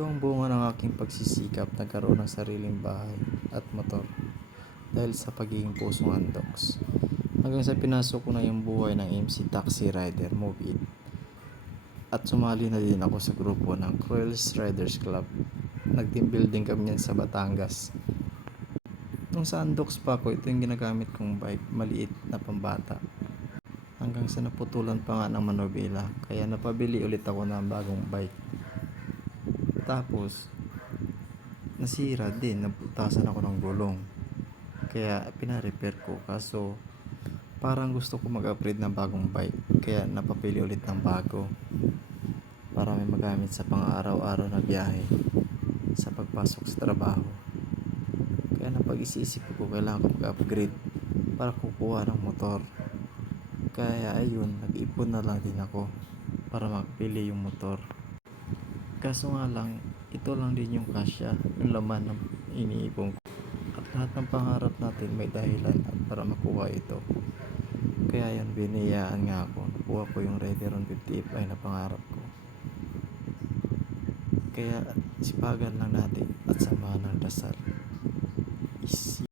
Ito ang bunga ng aking pagsisikap na nagkaroon ng sariling bahay at motor dahil sa pagiging pusong andoks. Hanggang sa pinasok ko na yung buhay ng MC Taxi Rider Move It at sumali na din ako sa grupo ng Cruels Riders Club. Nag-team building kami yan sa Batangas. Nung sa andoks pa ako, ito yung ginagamit kong bike, maliit na pambata. Hanggang sa naputulan pa nga ng manobela, kaya napabili ulit ako ng bagong bike. Tapos, nasira din, naputasan ako ng gulong. Kaya pina-repair ko, kaso parang gusto ko mag-upgrade ng bagong bike. Kaya napapili ulit ng bago para may magamit sa pang-araw-araw na biyahe sa pagpasok sa trabaho. Kaya napag-isip ko, kailangan ko mag-upgrade para kukuha ng motor. Kaya ayun, nag-ipon na lang din ako para magpili yung motor. Kaso nga lang, ito lang din yung kasya, yung laman ng iniipon ko. At lahat ng pangarap natin may dahilan at para makuha ito. Kaya yun, biniyaan nga ako. Nakuha ko yung Rederon 50Fi na pangarap ko. Kaya sipagan lang natin at samahan ng dasal.